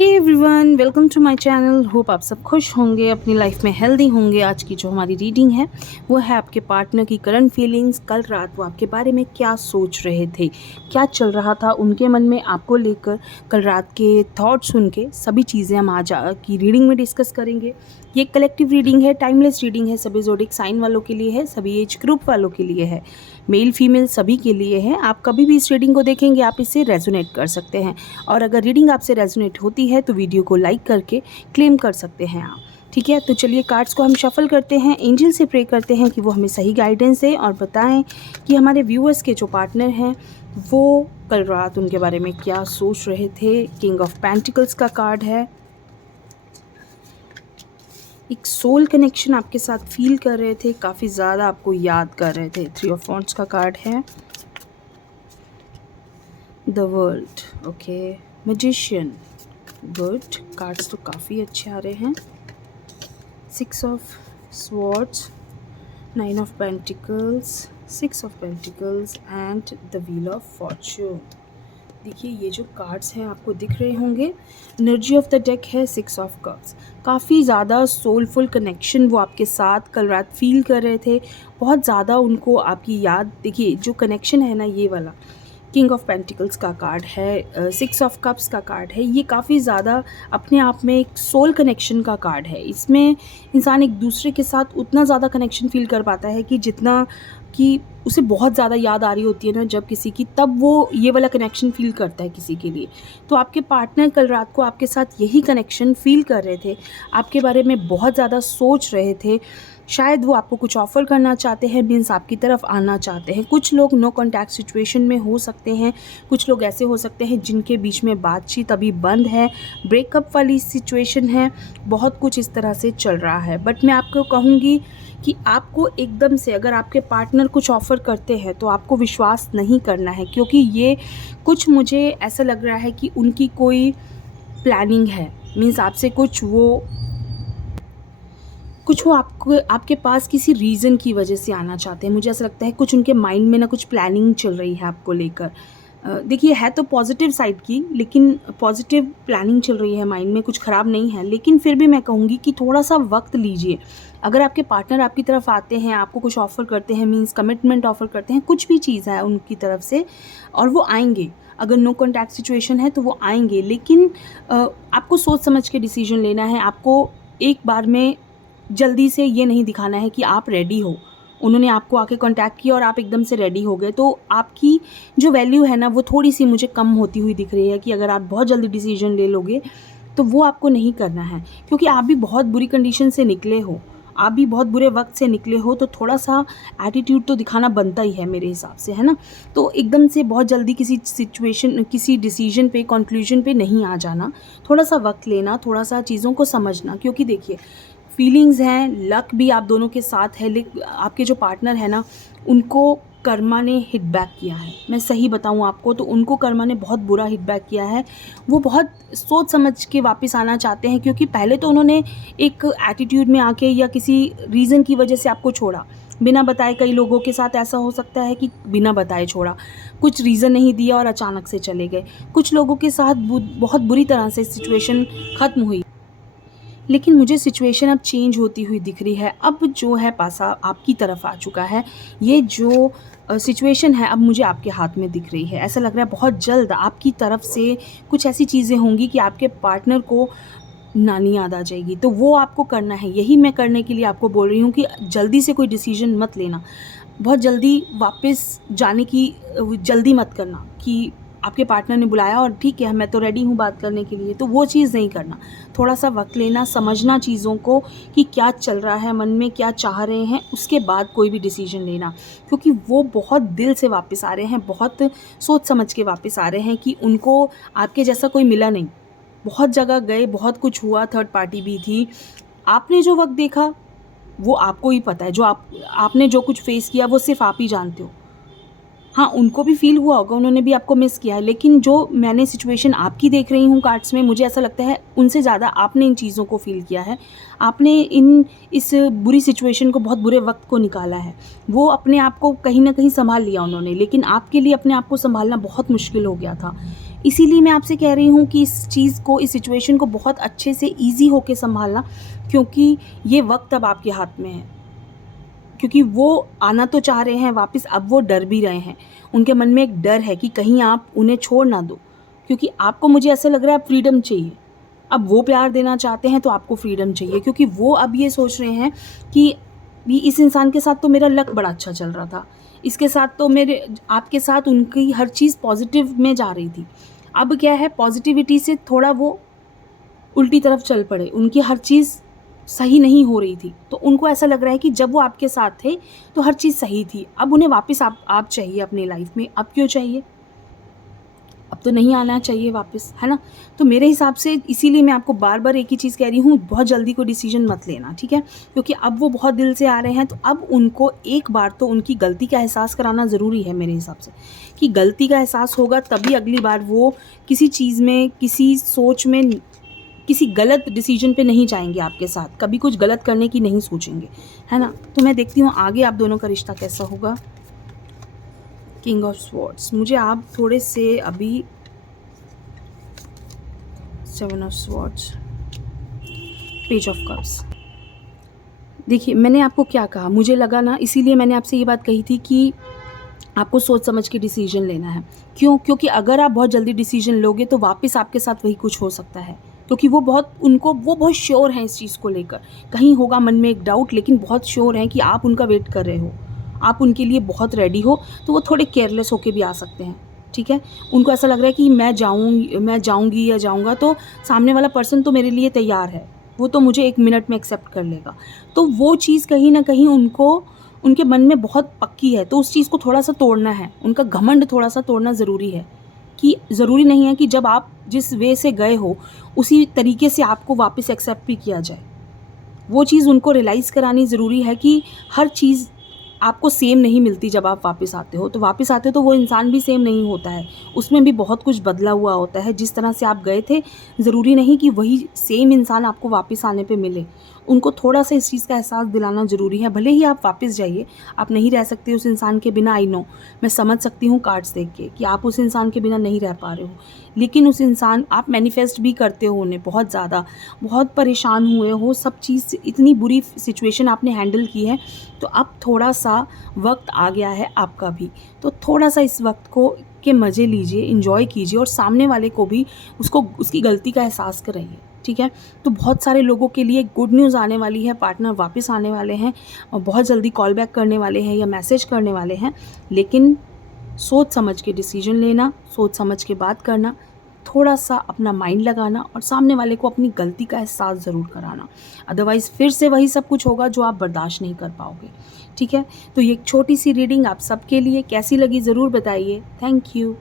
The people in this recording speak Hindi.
Hey everyone, welcome to my channel. Hope आप सब खुश होंगे, अपनी लाइफ में हेल्दी होंगे। आज की जो हमारी रीडिंग है वो है आपके पार्टनर की करंट फीलिंग्स। कल रात वो आपके बारे में क्या सोच रहे थे, क्या चल रहा था उनके मन में आपको लेकर। कल रात के थॉट सुन के सभी चीज़ें हम आज की रीडिंग में डिस्कस करेंगे। ये कलेक्टिव रीडिंग है, टाइमलेस रीडिंग है, सभी ज़ोडिक साइन वालों के लिए है, सभी एज ग्रुप वालों के लिए है, मेल फीमेल सभी के लिए है। आप कभी भी इस रीडिंग को देखेंगे आप इससे रेजोनेट कर सकते हैं, और अगर रीडिंग आपसे रेजोनेट होती है तो वीडियो को लाइक करके क्लेम कर सकते हैं आप। ठीक है, तो चलिए कार्ड्स को हम शफल करते हैं, एंजल से प्रे करते हैं कि वो हमें सही गाइडेंस दें और बताएं कि हमारे व्यूअर्स के जो पार्टनर हैं वो कल रात उनके बारे में क्या सोच रहे थे। किंग ऑफ पेंटिकल्स का कार्ड है, एक सोल कनेक्शन आपके साथ फील कर रहे थे, काफ़ी ज़्यादा आपको याद कर रहे थे। थ्री ऑफ वॉन्ड्स का कार्ड है, the world, okay, magician, good. Cards तो काफ़ी अच्छे आ रहे हैं। Six of swords, nine of pentacles, six of pentacles and the wheel of Fortune. देखिए ये जो कार्ड्स हैं आपको दिख रहे होंगे, एनर्जी ऑफ द डेक है सिक्स ऑफ कप्स। काफ़ी ज़्यादा सोलफुल कनेक्शन वो आपके साथ कल रात फील कर रहे थे, बहुत ज़्यादा उनको आपकी याद। देखिए जो कनेक्शन है ना, ये वाला किंग ऑफ पेंटिकल्स का कार्ड है, सिक्स ऑफ कप्स का कार्ड है, ये काफ़ी ज़्यादा अपने आप में एक सोल कनेक्शन का कार्ड है। इसमें इंसान एक दूसरे के साथ उतना ज़्यादा कनेक्शन फील कर पाता है कि जितना कि उसे बहुत ज़्यादा याद आ रही होती है ना जब किसी की, तब वो ये वाला कनेक्शन फ़ील करता है किसी के लिए। तो आपके पार्टनर कल रात को आपके साथ यही कनेक्शन फ़ील कर रहे थे, आपके बारे में बहुत ज़्यादा सोच रहे थे। शायद वो आपको कुछ ऑफ़र करना चाहते हैं, मीन्स आपकी तरफ आना चाहते हैं। कुछ लोग नो कॉन्टैक्ट सिचुएशन में हो सकते हैं, कुछ लोग ऐसे हो सकते हैं जिनके बीच में बातचीत अभी बंद है, ब्रेकअप वाली सिचुएशन है, बहुत कुछ इस तरह से चल रहा है। बट मैं आपको कहूँगी कि आपको एकदम से अगर आपके पार्टनर कुछ ऑफ़र करते हैं तो आपको विश्वास नहीं करना है, क्योंकि ये कुछ मुझे ऐसा लग रहा है कि उनकी कोई प्लानिंग है। मीन्स आपसे कुछ वो आपको आपके पास किसी रीज़न की वजह से आना चाहते हैं। मुझे ऐसा लगता है कुछ उनके माइंड में ना कुछ प्लानिंग चल रही है आपको लेकर। देखिए है तो पॉजिटिव साइड की, लेकिन पॉजिटिव प्लानिंग चल रही है माइंड में, कुछ ख़राब नहीं है। लेकिन फिर भी मैं कहूँगी कि थोड़ा सा वक्त लीजिए। अगर आपके पार्टनर आपकी तरफ आते हैं, आपको कुछ ऑफ़र करते हैं, मीन्स कमिटमेंट ऑफ़र करते हैं, कुछ भी चीज़ है उनकी तरफ से, और वो आएंगे। अगर नो कॉन्टैक्ट सिचुएशन है तो वो आएंगे, लेकिन आपको सोच समझ के डिसीजन लेना है। आपको एक बार में जल्दी से ये नहीं दिखाना है कि आप रेडी हो। उन्होंने आपको आके कांटेक्ट किया और आप एकदम से रेडी हो गए, तो आपकी जो वैल्यू है ना वो थोड़ी सी मुझे कम होती हुई दिख रही है। कि अगर आप बहुत जल्दी डिसीजन ले लोगे तो वो आपको नहीं करना है, क्योंकि आप भी बहुत बुरी कंडीशन से निकले हो, आप भी बहुत बुरे वक्त से निकले हो, तो थोड़ा सा एटीट्यूड तो दिखाना बनता ही है मेरे हिसाब से, है ना। तो एकदम से बहुत जल्दी किसी सिचुएशन, किसी डिसीजन पे, कंक्लूजन पे नहीं आ जाना। थोड़ा सा वक्त लेना, थोड़ा सा चीज़ों को समझना, क्योंकि देखिए फीलिंग्स हैं, लक भी आप दोनों के साथ है, लेकिन आपके जो पार्टनर है ना उनको कर्मा ने हिट बैक किया है। मैं सही बताऊं आपको तो उनको कर्मा ने बहुत बुरा हिट बैक किया है। वो बहुत सोच समझ के वापस आना चाहते हैं, क्योंकि पहले तो उन्होंने एक एटीट्यूड में आके या किसी रीज़न की वजह से आपको छोड़ा बिना बताए। कई लोगों के साथ ऐसा हो सकता है कि बिना बताए छोड़ा, कुछ रीज़न नहीं दिया और अचानक से चले गए। कुछ लोगों के साथ बहुत बुरी तरह से सिचुएशन ख़त्म हुई, लेकिन मुझे सिचुएशन अब चेंज होती हुई दिख रही है। अब जो है पासा आपकी तरफ आ चुका है। ये जो सिचुएशन है अब मुझे आपके हाथ में दिख रही है। ऐसा लग रहा है बहुत जल्द आपकी तरफ से कुछ ऐसी चीज़ें होंगी कि आपके पार्टनर को नानी याद आ जाएगी, तो वो आपको करना है। यही मैं करने के लिए आपको बोल रही हूँ कि जल्दी से कोई डिसीजन मत लेना, बहुत जल्दी वापस जाने की जल्दी मत करना कि आपके पार्टनर ने बुलाया और ठीक है मैं तो रेडी हूँ बात करने के लिए, तो वो चीज़ नहीं करना। थोड़ा सा वक्त लेना, समझना चीज़ों को कि क्या चल रहा है मन में, क्या चाह रहे हैं, उसके बाद कोई भी डिसीजन लेना। क्योंकि वो बहुत दिल से वापस आ रहे हैं, बहुत सोच समझ के वापस आ रहे हैं कि उनको आपके जैसा कोई मिला नहीं। बहुत जगह गए, बहुत कुछ हुआ, थर्ड पार्टी भी थी। आपने जो वक्त देखा वो आपको ही पता है। जो आपने जो कुछ फेस किया वो सिर्फ आप ही जानते हो। हाँ, उनको भी फ़ील हुआ होगा, उन्होंने भी आपको मिस किया है, लेकिन जो मैंने सिचुएशन आपकी देख रही हूँ कार्ड्स में, मुझे ऐसा लगता है उनसे ज़्यादा आपने इन चीज़ों को फ़ील किया है। आपने इस बुरी सिचुएशन को, बहुत बुरे वक्त को निकाला है। वो अपने आप को कहीं ना कहीं संभाल लिया उन्होंने, लेकिन आपके लिए अपने आप को संभालना बहुत मुश्किल हो गया था। इसीलिए मैं आपसे कह रही हूँ कि इस चीज़ को, इस सिचुएशन को बहुत अच्छे से ईज़ी होके सँभालना, क्योंकि ये वक़्त अब आपके हाथ में है। क्योंकि वो आना तो चाह रहे हैं वापस, अब वो डर भी रहे हैं। उनके मन में एक डर है कि कहीं आप उन्हें छोड़ ना दो, क्योंकि आपको, मुझे ऐसा लग रहा है, अब फ्रीडम चाहिए। अब वो प्यार देना चाहते हैं तो आपको फ्रीडम चाहिए, क्योंकि वो अब ये सोच रहे हैं कि भी इस इंसान के साथ तो मेरा लक बड़ा अच्छा चल रहा था। इसके साथ तो मेरे, आपके साथ उनकी हर चीज़ पॉज़िटिव में जा रही थी। अब क्या है, पॉज़िटिविटी से थोड़ा वो उल्टी तरफ चल पड़े, उनकी हर चीज़ सही नहीं हो रही थी। तो उनको ऐसा लग रहा है कि जब वो आपके साथ थे तो हर चीज़ सही थी। अब उन्हें वापस आप चाहिए अपनी लाइफ़ में। अब क्यों चाहिए? अब तो नहीं आना चाहिए वापस, है ना? तो मेरे हिसाब से इसीलिए मैं आपको बार-बार एक ही चीज़ कह रही हूँ, बहुत जल्दी कोई डिसीज़न मत लेना, ठीक है? क्योंकि अब वो बहुत दिल से आ रहे हैं, तो अब उनको एक बार तो उनकी गलती का एहसास कराना ज़रूरी है मेरे हिसाब से, कि गलती का एहसास होगा तभी अगली बार वो किसी चीज़ में, किसी सोच में, किसी गलत डिसीजन पे नहीं जाएँगे आपके साथ, कभी कुछ गलत करने की नहीं सोचेंगे, है ना? तो मैं देखती हूँ आगे आप दोनों का रिश्ता कैसा होगा। किंग ऑफ स्वॉर्ड्स, मुझे आप थोड़े से अभी, 7 of swords, page of cups. देखिए, मैंने आपको क्या कहा, मुझे लगा ना, इसीलिए मैंने आपसे ये बात कही थी कि आपको सोच समझ के डिसीजन लेना है। क्यों? क्योंकि अगर आप बहुत जल्दी डिसीजन लोगे तो वापस आपके साथ वही कुछ हो सकता है। क्योंकि वो बहुत श्योर हैं इस चीज़ को लेकर। कहीं होगा मन में एक डाउट, लेकिन बहुत श्योर हैं कि आप उनका वेट कर रहे हो, आप उनके लिए बहुत रेडी हो, तो वो थोड़े केयरलेस होके भी आ सकते हैं, ठीक है? उनको ऐसा लग रहा है कि मैं जाऊँगी या जाऊँगा तो सामने वाला पर्सन तो मेरे लिए तैयार है, वो तो मुझे 1 मिनट में एक्सेप्ट कर लेगा। तो वो चीज़ कहीं न कहीं उनको, उनके मन में बहुत पक्की है, तो उस चीज़ को थोड़ा-सा तोड़ना है, उनका घमंड थोड़ा-सा तोड़ना ज़रूरी है, कि ज़रूरी नहीं है कि जब आप जिस वे से गए हो, उसी तरीके से आपको वापस एक्सेप्ट भी किया जाए। वो चीज़ उनको रियलाइज़ करानी ज़रूरी है कि हर चीज़ आपको सेम नहीं मिलती जब आप वापस आते हो। तो वापस आते हो तो वो इंसान भी सेम नहीं होता है, उसमें भी बहुत कुछ बदला हुआ होता है। जिस तरह से आप गए थे, ज़रूरी नहीं कि वही सेम इंसान आपको वापस आने पे मिले। उनको थोड़ा-सा इस चीज़ का एहसास दिलाना ज़रूरी है। भले ही आप वापस जाइए, आप नहीं रह सकते उस इंसान के बिना, आई नो, मैं समझ सकती हूँ कार्ड्स देख के कि आप उस इंसान के बिना नहीं रह पा रहे हो। लेकिन उस इंसान, आप मैनिफेस्ट भी करते हो उन्हें बहुत ज़्यादा, बहुत परेशान हुए हो, सब चीज़ इतनी बुरी सिचुएशन आपने हैंडल की है, तो अब थोड़ा-सा वक़्त आ गया है आपका भी। तो थोड़ा-सा इस वक़्त को के मज़े लीजिए, एन्जॉय कीजिए, और सामने वाले को भी उसको उसकी गलती का एहसास कराइए, ठीक है? तो बहुत सारे लोगों के लिए गुड न्यूज़ आने वाली है, पार्टनर वापस आने वाले हैं और बहुत जल्दी कॉल बैक करने वाले हैं या मैसेज करने वाले हैं। लेकिन सोच समझ के डिसीजन लेना, सोच समझ के बात करना, थोड़ा-सा अपना माइंड लगाना और सामने वाले को अपनी गलती का एहसास ज़रूर कराना। अदरवाइज़ फिर से वही सब कुछ होगा जो आप बर्दाश्त नहीं कर पाओगे, ठीक है? तो ये एक छोटी-सी रीडिंग आप सबके लिए कैसी लगी ज़रूर बताइए। Thank you.